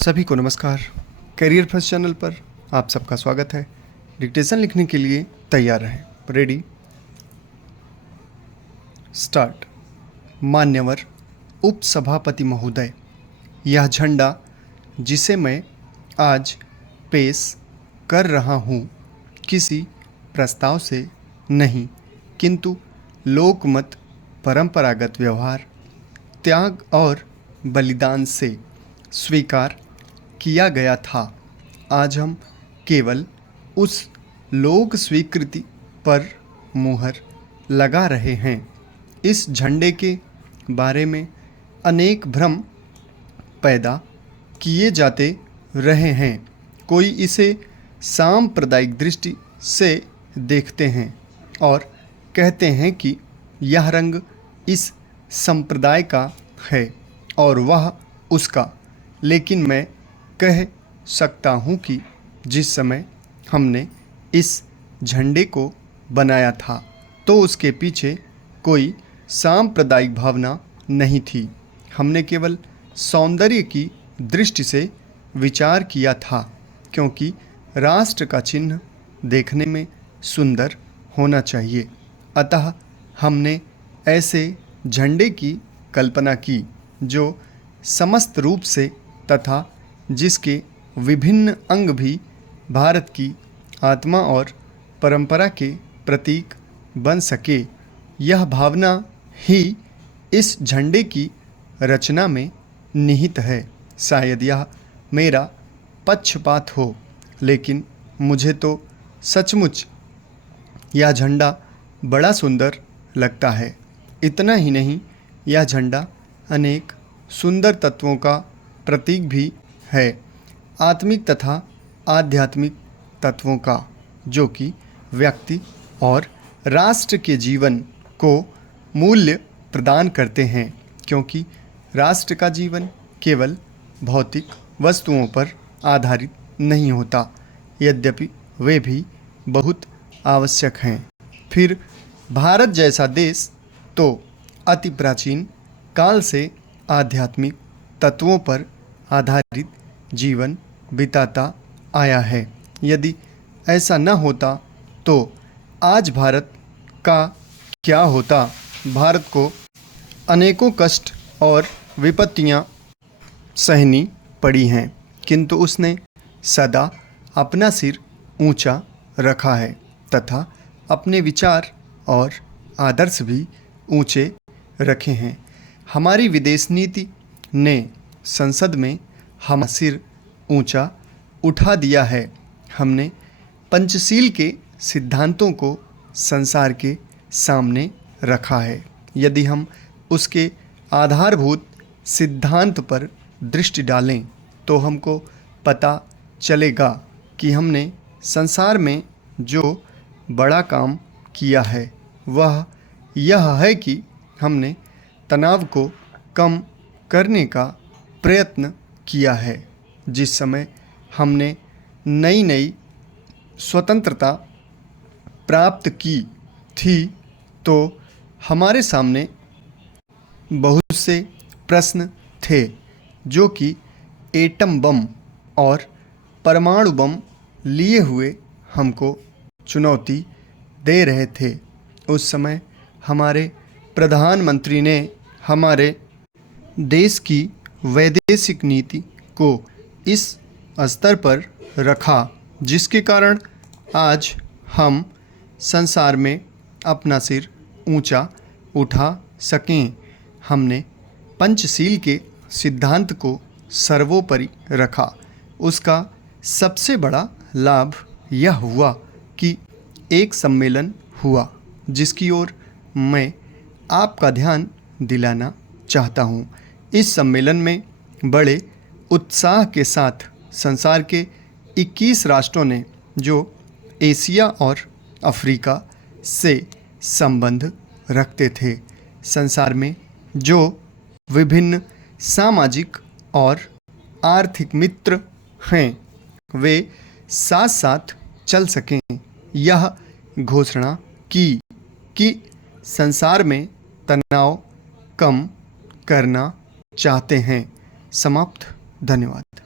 सभी को नमस्कार। करियर फर्स्ट चैनल पर आप सबका स्वागत है। डिक्टेशन लिखने के लिए तैयार रहें। Ready, start. मान्यवर उपसभापति महोदय, यह झंडा जिसे मैं आज पेश कर रहा हूँ किसी प्रस्ताव से नहीं, किंतु लोकमत, परंपरागत व्यवहार, त्याग और बलिदान से स्वीकार किया गया था। आज हम केवल उस लोक स्वीकृति पर मुहर लगा रहे हैं। इस झंडे के बारे में अनेक भ्रम पैदा किए जाते रहे हैं। कोई इसे सांप्रदायिक दृष्टि से देखते हैं और कहते हैं कि यह रंग इस संप्रदाय का है और वह उसका, लेकिन मैं कह सकता हूँ कि जिस समय हमने इस झंडे को बनाया था तो उसके पीछे कोई सांप्रदायिक भावना नहीं थी। हमने केवल सौंदर्य की दृष्टि से विचार किया था, क्योंकि राष्ट्र का चिन्ह देखने में सुंदर होना चाहिए। अतः हमने ऐसे झंडे की कल्पना की जो समस्त रूप से तथा जिसके विभिन्न अंग भी भारत की आत्मा और परंपरा के प्रतीक बन सके। यह भावना ही इस झंडे की रचना में निहित है। शायद यह मेरा पक्षपात हो, लेकिन मुझे तो सचमुच यह झंडा बड़ा सुंदर लगता है। इतना ही नहीं, यह झंडा अनेक सुंदर तत्वों का प्रतीक भी है, आत्मिक तथा आध्यात्मिक तत्वों का, जो कि व्यक्ति और राष्ट्र के जीवन को मूल्य प्रदान करते हैं। क्योंकि राष्ट्र का जीवन केवल भौतिक वस्तुओं पर आधारित नहीं होता, यद्यपि वे भी बहुत आवश्यक हैं। फिर भारत जैसा देश तो अति प्राचीन काल से आध्यात्मिक तत्वों पर आधारित जीवन बिताता आया है। यदि ऐसा न होता तो आज भारत का क्या होता। भारत को अनेकों कष्ट और विपत्तियां सहनी पड़ी हैं, किंतु उसने सदा अपना सिर ऊंचा रखा है तथा अपने विचार और आदर्श भी ऊंचे रखे हैं। हमारी विदेश नीति ने संसद में हम सिर ऊंचा उठा दिया है। हमने पंचशील के सिद्धांतों को संसार के सामने रखा है। यदि हम उसके आधारभूत सिद्धांत पर दृष्टि डालें तो हमको पता चलेगा कि हमने संसार में जो बड़ा काम किया है वह यह है कि हमने तनाव को कम करने का प्रयत्न किया है। जिस समय हमने नई नई स्वतंत्रता प्राप्त की थी तो हमारे सामने बहुत से प्रश्न थे, जो कि एटम बम और परमाणु बम लिए हुए हमको चुनौती दे रहे थे। उस समय हमारे प्रधानमंत्री ने हमारे देश की वैदेशिक नीति को इस स्तर पर रखा, जिसके कारण आज हम संसार में अपना सिर ऊंचा उठा सकें। हमने पंचशील के सिद्धांत को सर्वोपरि रखा। उसका सबसे बड़ा लाभ यह हुआ कि एक सम्मेलन हुआ, जिसकी ओर मैं आपका ध्यान दिलाना चाहता हूँ। इस सम्मेलन में बड़े उत्साह के साथ संसार के 21 राष्ट्रों ने, जो एशिया और अफ्रीका से संबंध रखते थे, संसार में जो विभिन्न सामाजिक और आर्थिक मित्र हैं, वे साथ साथ चल सकें। यह घोषणा की कि संसार में तनाव कम करना चाहते हैं। समाप्त। धन्यवाद।